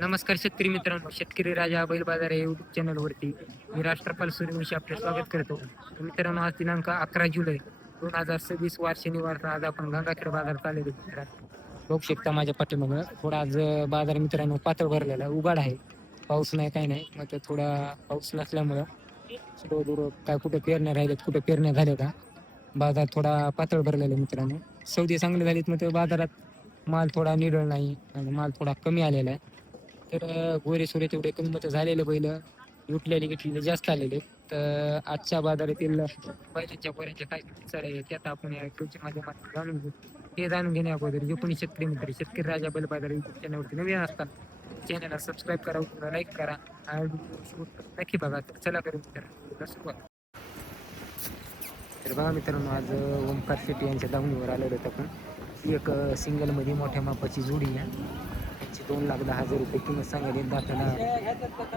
नमस्कार शेतकरी मित्रांनो, शेतकरी राजा बैल बाजार या युट्यूब चॅनलवरती मी राष्ट्रपाल सूर्यवंशी आपले स्वागत करतो. मित्रांनो, आज दिनांक 11 जुलै 2026 वार शनिवार. आज आपण गंगाखेड बाजारात आलेलो मित्रांनो. बघू शकता माझ्या पाठीमागं थोडा आज बाजार मित्रांनो पातळ भरलेला उघाड आहे. पाऊस नाही काही नाही, मग थोडा पाऊस नसल्यामुळं दूर काय कुठे पेरण्या राहिल्यात, कुठे पेरण्या झाल्या का बाजार थोडा पातळ भरलेला मित्रांनो. सौदे चांगले झालेत, मग बाजारात माल थोडा निडळ नाही आणि माल थोडा कमी आलेला आहे. तर गोरे सोरे तेवढे कमी मतं झालेले बैल उठलेले घेतलेले जास्त आलेले. तर आजच्या बाजारातील बैलांच्या गोऱ्यांच्या काय सर आहे त्यात आपण या कृषी माध्यमातून जाणून घेऊ. ते जाणून घेण्या अगोदर जे कोणी शेतकरी मित्र शेतकरी राजा बैल बाजार युट्यूब चॅनलवरती नवीन असतात चॅनलला सबस्क्राईब करा, लाईक करा आणि नक्की बघा. तर चला करू मित्रांनो सुरुवात. तर बघा मित्रांनो, आज ओमकार शेट्टी यांच्या दावणीवर आलेलो होतं आपण. एक सिंगलमध्ये मोठ्या मापाची जोडी आहे. त्यांची 2,10,000 रुपये किंमत सांगायली. दाताला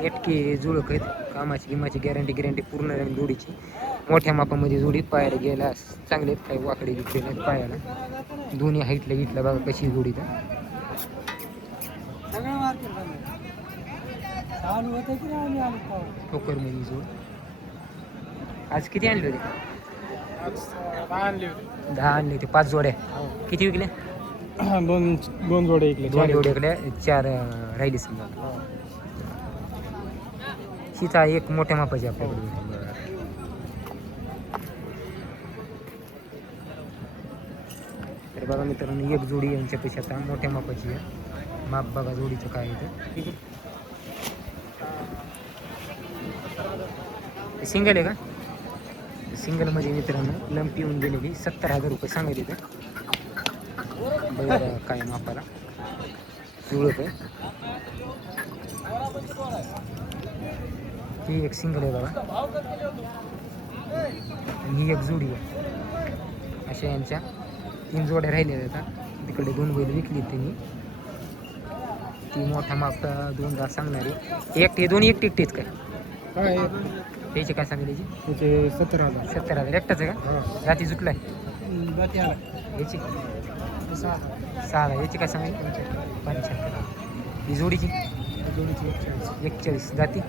नेटके जुळक आहेत. कामाची गॅरंटी पूर्ण राहील जोडीची. मोठ्या मापामध्ये जोडी पायाला गेला चांगले आहेत, काही वाकडे घेतलेले आहेत पायाला. दोन्ही हाईटला घेतलं बघा कशी जोडी तर. ठोकरमध्ये जोड. आज किती आणले होते? 10 आणले होते. 5 जोड्या. किती विकले? दोन जोडे ऐकले. 2 जोड्या विकल्या, 4 राहिली समजा. सीता एक मोठ्या मापाची आपल्याकडे. तर बघा मित्रांनो, एक जोडी यांच्यापेक्षा आता मोठ्या मापाची आहे. माप बघा जोडीचं काय आहे ते. सिंगल आहे का? सिंगलमध्ये मित्रांनो लंपी येऊन गेलेली 70,000 रुपये सांगायचे ते. बैल काय मापाला जुळत आहे. ही एक सिंगल आहे बघा आणि ही एक जोडी आहे. अशा यांच्या 3 जोड्या राहिलेल्या आता. तिकडे 2 बैल विकली त्यांनी. ती मोठा माप 2 सांगणारी. हे दोन्ही एकटेच काय? त्याची काय सांगितली? त्याचे 70,000. 70,000 एकटाच आहे का? जाती जुटलाय याची 6. याची काय सांगितली? 75. ही जोडीची 41. जाती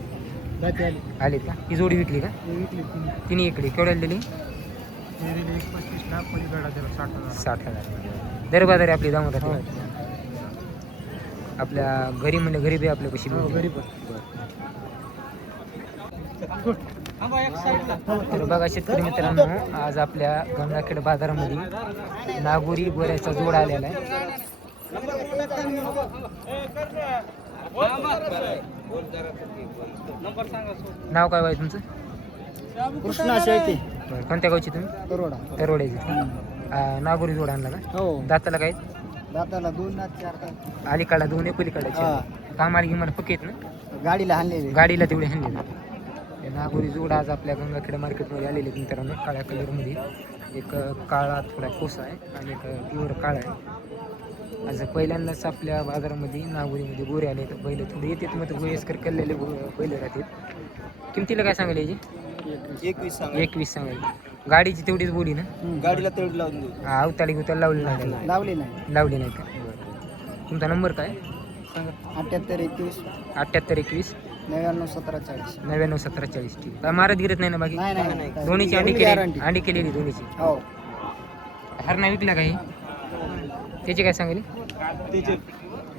आले का? ही जोडी विकली का? तिने इकडे केवढ्याला दिली? 35,00,000 पलीकडा त्याला 60,000. दर बाजारी आपली जाऊन राहते. आपल्या घरी म्हणजे घरी बी आपल्या कशी गरीब. तर बघा शेतकरी मित्रांनो, आज आपल्या गंगाखेड बाजारामध्ये नागोरी गोऱ्याचा जोड आलेला आहे. नाव काय बाई तुमचं? कृष्णा शेळके. कोणत्या गावची तुम्ही? तरोड्याची. नागोरी जोड आणला का? हो. दाताला काय? दाताला 2 दात 4 दात. अलीकडा 2 पलीकडा. कामाला गिमाला पक्के आहेत ना? गाडीला हाणलेले. गाडीला तेवढे हाणले. नागोरी जोड आज आपल्या गंगाखेड मार्केटमध्ये आलेले आहेत मित्रांनो. काळ्या कलरमध्ये एक काळा थोडा कोसा आहे आणि एक प्युअर काळा आहे. आज पहिल्यांदाच आपल्या बाजारामध्ये नागोरीमध्ये गोरे आले. तर बैल थोडे येतात, मग वयस्कर कल्लेले बैल राहतात. किमतीला काय सांगायला याची? 21 सांगायला. गाडीची तेवढीच बोली ना? गाडीला तेवढी लावून देऊ. अवताली गुताला लावली नाही? लावली नाही का? तुमचा नंबर काय? 78 21 99 17 40. 99 17 40. ठीक. काय मारत गिरत नाही ना बाकी? नाही. दोन्हीची अंडी केलेली दोन्हीची. हो. हरणा विकला काही? त्याची काय सांगली? त्याचे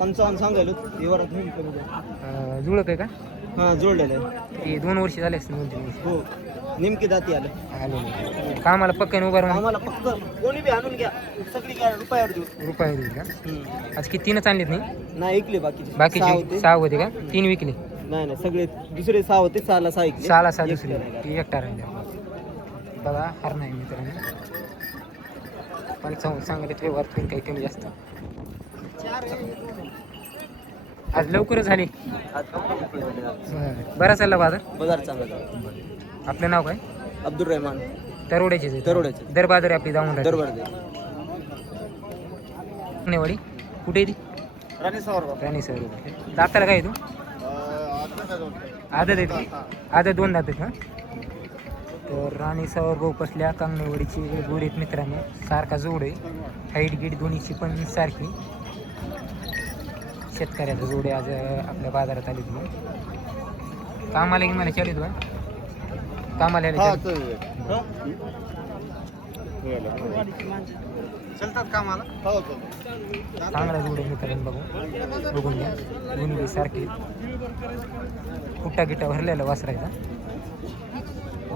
55 सांगायला जुळक आहे का? हां, जोडलेलं आहे. ते 2 वर्ष झाले असतील, 2-3 वर्ष. हो, नेमकी दाती आलं. आले कामाला पक्क्याने उभा राहून आम्हाला फक्त कोणी बी आणून घ्या, सगळी काय रुपयावर देऊ. रुपये देईल का? आज किती 3च आणलेत नाही? नाही, ऐकले बाकीचे. बाकीचे 6 होते का? 3 विकले? नाही, सगळे दुसरे 6 होते. 6ला 6 ऐकले. 6ला 6 दुसरी ती एकटा राहिल्या. बघा हर नाही मित्रांनो. 55 सांगले ते वरतून काही कमी जास्त. आज लवकरच झाली. बरा चालला बाजार चांगला. आपलं नाव काय? अब्दुल रहमान. तरोड्याचे. दर बाजार आपली जाऊन राहते. कुठे आहे ती? राणी सर. दाताला काय तू? आदत आहे. आदत 2 दात का? तर राणी सवर भाऊ कसल्या कांगणेवाडीची जोडी आहेत मित्रांनो. सारखा जोड आहे. हाईट गीट दोन्हीची पण सारखी. शेतकऱ्याचा जोडे आज आपल्या बाजारात आले तुम्ही कामाला की मला चालू का कामाला आले चलतात कामाला चांगला जोडे मित्रांनो बघून घ्या दोन्ही सारखे कुट्टा गिट्टा भरलेला वासरायचा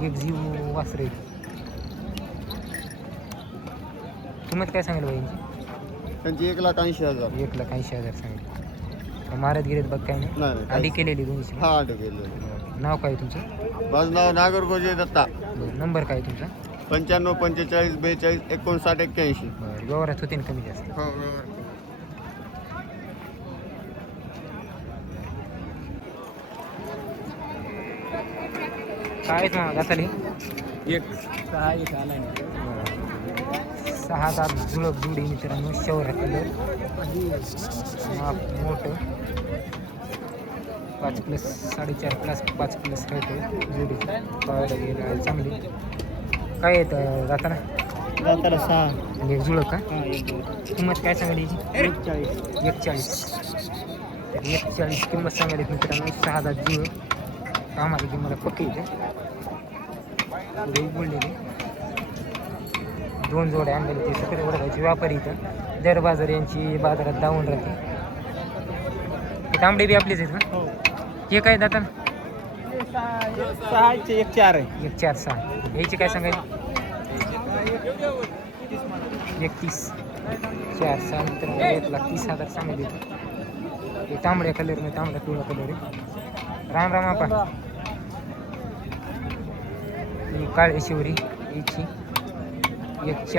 एक जीव वासरे किंमत काय सांगेल बाई त्यांची 1,80,000 1,80,000 सांगितलं मारत गेलेत बघ काय नाही आधी केलेली 200 हा आठ गेले नाव काय तुमचं माझं नाव नागरगोजे दत्ता नंबर काय तुमचा 95 45 42 59 81 बरं व्यवहारात होते ना कमी जास्त काय घाताली एक 6 आलाय 6-7 जुळप जुडी मित्रांनो शौर्य कलर मोठं 5+ 4.5+ 5+ राहतो जुडी पाहायला गेलं चांगली काय येतं जाताना 6 एक जुळप का हा किंमत काय सांगली 41 41 किंमत सांगायला मित्रांनो 6-7 जुळप आम्हाला किंमत पक्की येते बोललेली 2 जोड्या आणलेले ते सगळे ओळखायचे व्यापारी इथं दर बाजार यांची बाजारात धावून राहते तांबडे बी आपलेच आहेत का हे काय दाता 1 4 आहे 1-4-6 याची काय सांगायची 31 4-6 तर 1,30,000 सांगायचे हे तांबड्या कलर नाही तांबडा पिवळा कलर आहे राम राम आपा ही काळी शिवरी याची 1,40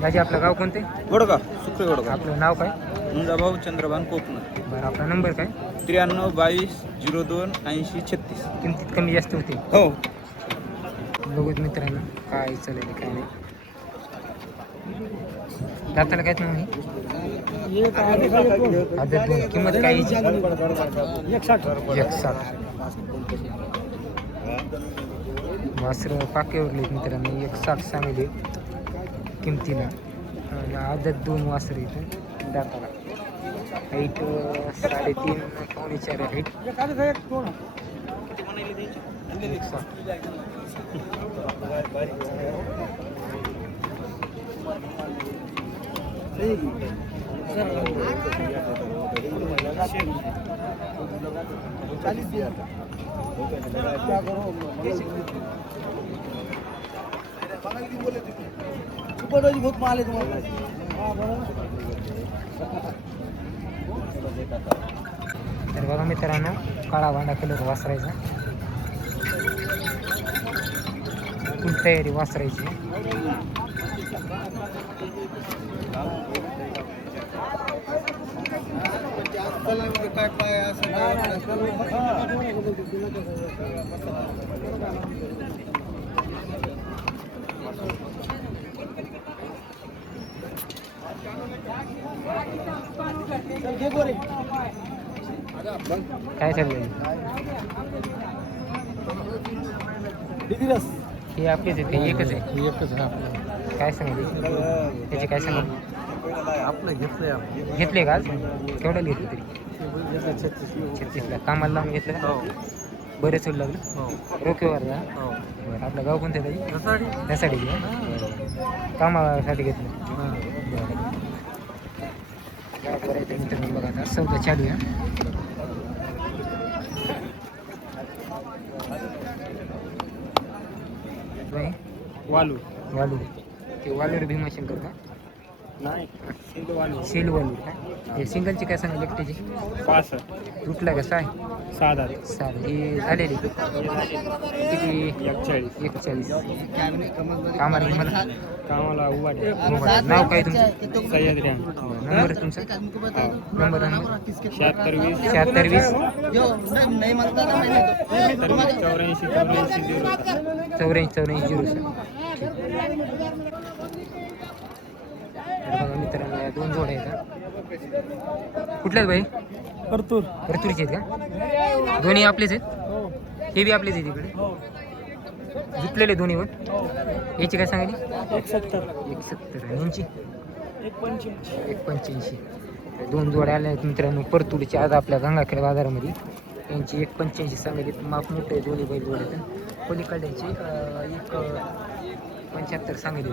माझे आपलं गाव कोणते गोडगाव सुखी गोडगाव आपलं नाव काय मुंजाभाऊ चंद्रभान कोकण बरं आपला नंबर काय 93 22 02 80 36 किमतीत कमी जास्त होते हो बघूत मित्रांनो काय चालेल काय नाही दाताला काय तुम्ही आदर दोन किंमत काय याची? 160 वासरं पाक्यावरले मित्रांनो 160 सांगले किमतीला आणि आदत 2 वासरं इथं दाताला हाईट 3.5 पावणे 4 हाईट 160 बहुत माल आहे तुम्हाला तर बघा मित्रांनो काळा वांडा कलर वासरायचा फुल तयारी वासरायची काय पाय असं काय चाललंय हे आपलेच आहे ते एकच आहे काय सांगितलं त्याचे काय सांगितलं आपलं घेतलंय घेतले का आज केवढ्याला घेतले तरी 36ला कामाला लावून घेतलं का बरेच वेळ लागलं रोखेवर जा बरं आपलं गाव कोणतं आहे त्याची त्यासाठी कामासाठी घेतलं बरं मित्रांनो बघा आता सौदा चालू आहे वालू वालू ते वालूर भीमाशंकर का नाही सेल वालू का हे सिंगलची काय सांगा एकट्याची 65 तुटला का काय 7 ही झालेली किती 41 कामाला मला कामाला उभाटे नाव काय तुमचं सह्याद्री नंबर तुमचा नंबर 76 बघा मित्रांनो या 2 जोड्या आहेत कुठल्याच भाई परतूरचे आहेत का दोन्ही आपलेच आहेत हे बी आपलेच आहेत इकडे जुतलेले दोन्ही पण हो याची काय सांगितली 170 170 आणि यांची 185 185. दोन जोड्या आल्या आहेत मित्रांनो परतुडीच्या आज आपल्या गंगाखेड बाजारामध्ये. यांची 185 सांगितली. माप मोठे आहे दोन्ही बैल जोड्यात. पलीकडल्याची 175 सांगितली.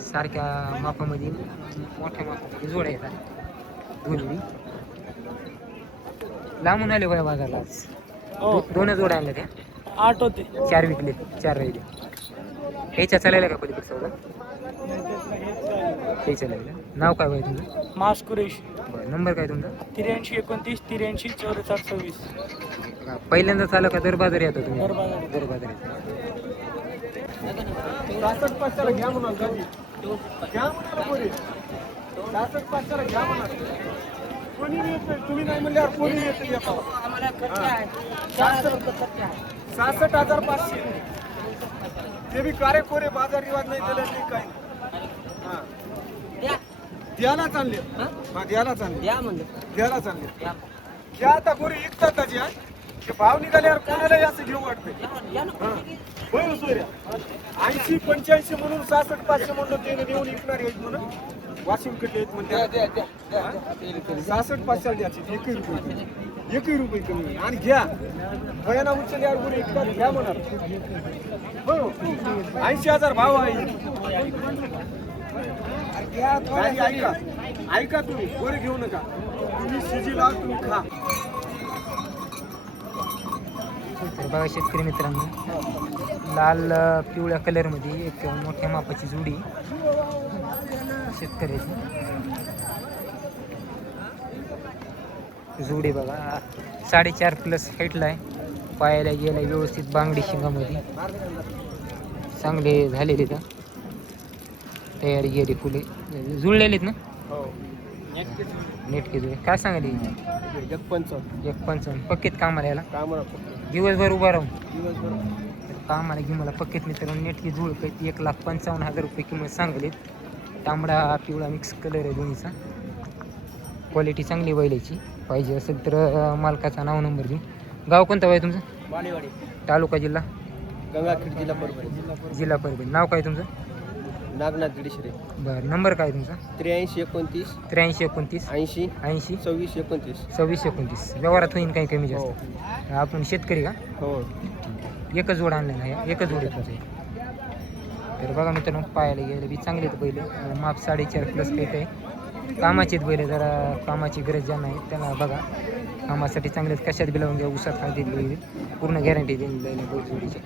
सारख्या मापामध्ये मोठ्या मापामध्ये जोड्या येतात दोन्ही. लांबून आले बघा बाजारला आज. हो दोन जोड्या आणल्या त्या 8 होते 4 विकले 4 राहिले. ह्याच्या चालायला का पलीकडे सौदा ह्याच्या लागला. नाव काय बाई तुमचं? मास कुरेश बरं नंबर काय तुमचा? 83 29 83 44 26 पहिल्यांदा चालू का दर बाजार येतो तुम्ही? दर बाजार. दर बाजार येतो. 66 पाचशेला घ्या म्हणाल का? घ्या म्हणाल कोणी 66 पाचशेला घ्या म्हणाल कोणी येत नाही. तुम्ही नाही म्हणल्यावर कोणी येत नाही. 66,500 ते बी कारे कोरे बाजार रिवाज नाही दिले नाही काय हा द्यायला चालले हा द्यायला चालले द्यायला चालले घ्या आता कोणी विकतात त्याची हा ते भाव निघाल्यावर कोणालाही असं घेऊ वाटते होय सोयऱ्या 80 85 म्हणून 66 500 म्हणून ते नेऊन विकणार आहेत म्हणून वाशिम कडे आहेत म्हणते 66 500 द्यायचे एकही रुपये कमी नाही. आणि घ्या भयाना उचलल्यावर कोणी विकतात घ्या म्हणाल हो 80,000 भाव आहे आणि ऐका ऐका तुम्ही वर घेऊ नका तुम्ही शिजी लाल तुम्ही खा तर बघा शेतकरी मित्रांनो लाल पिवळ्या कलरमध्ये एक मोठ्या मापाची जोडी शेतकऱ्याची जोडी बघा 4.5 प्लस हाईटला आहे. पायाला गेला व्यवस्थित बांगडी शिंगामध्ये चांगले झालेले तर तयारी गेली फुले जुळलेलीत ना नेटके जुळे. काय सांगायला 155 पक्केत कामाला याला दिवसभर उभा राहून कामाला घेऊन मला पक्केत मित्रांनो नेटकी जुळ काही 1,55,000 रुपये किंमत सांगलीत. तांबडा पिवळा मिक्स कलर आहे दोन्हीचा. क्वालिटी चांगली बैलाची पाहिजे असेल तर मालकाचा नाव नंबर देऊ. गाव कोणतं आहे तुमचं? वाडेवाडी तालुका जिल्हा गंगाखेड जिल्हा परभणी जिल्हा परभणी. नाव काय तुमचं? नागनाथ गिडशिरे बरं नंबर काय तुमचा? 83 29 83 29 80 80 26 29 26 29. व्यवहारात होईल काही कमी जास्त. आपण शेतकरी का? हो एकच जोड आणलेला आहे एकच जोड आहे तुमचं. तर बघा मित्रांनो पाहायला गेलं बी चांगले आहेत बैल. माप 4.5 प्लस पेट आहे. कामाचेच बैल जरा कामाची गरज ज्यांना आहे त्यांना बघा कामासाठी चांगलेच कशात बी लावून घ्या. उसात हा दिली पूर्ण गॅरंटी देऊन बैल जोडीची.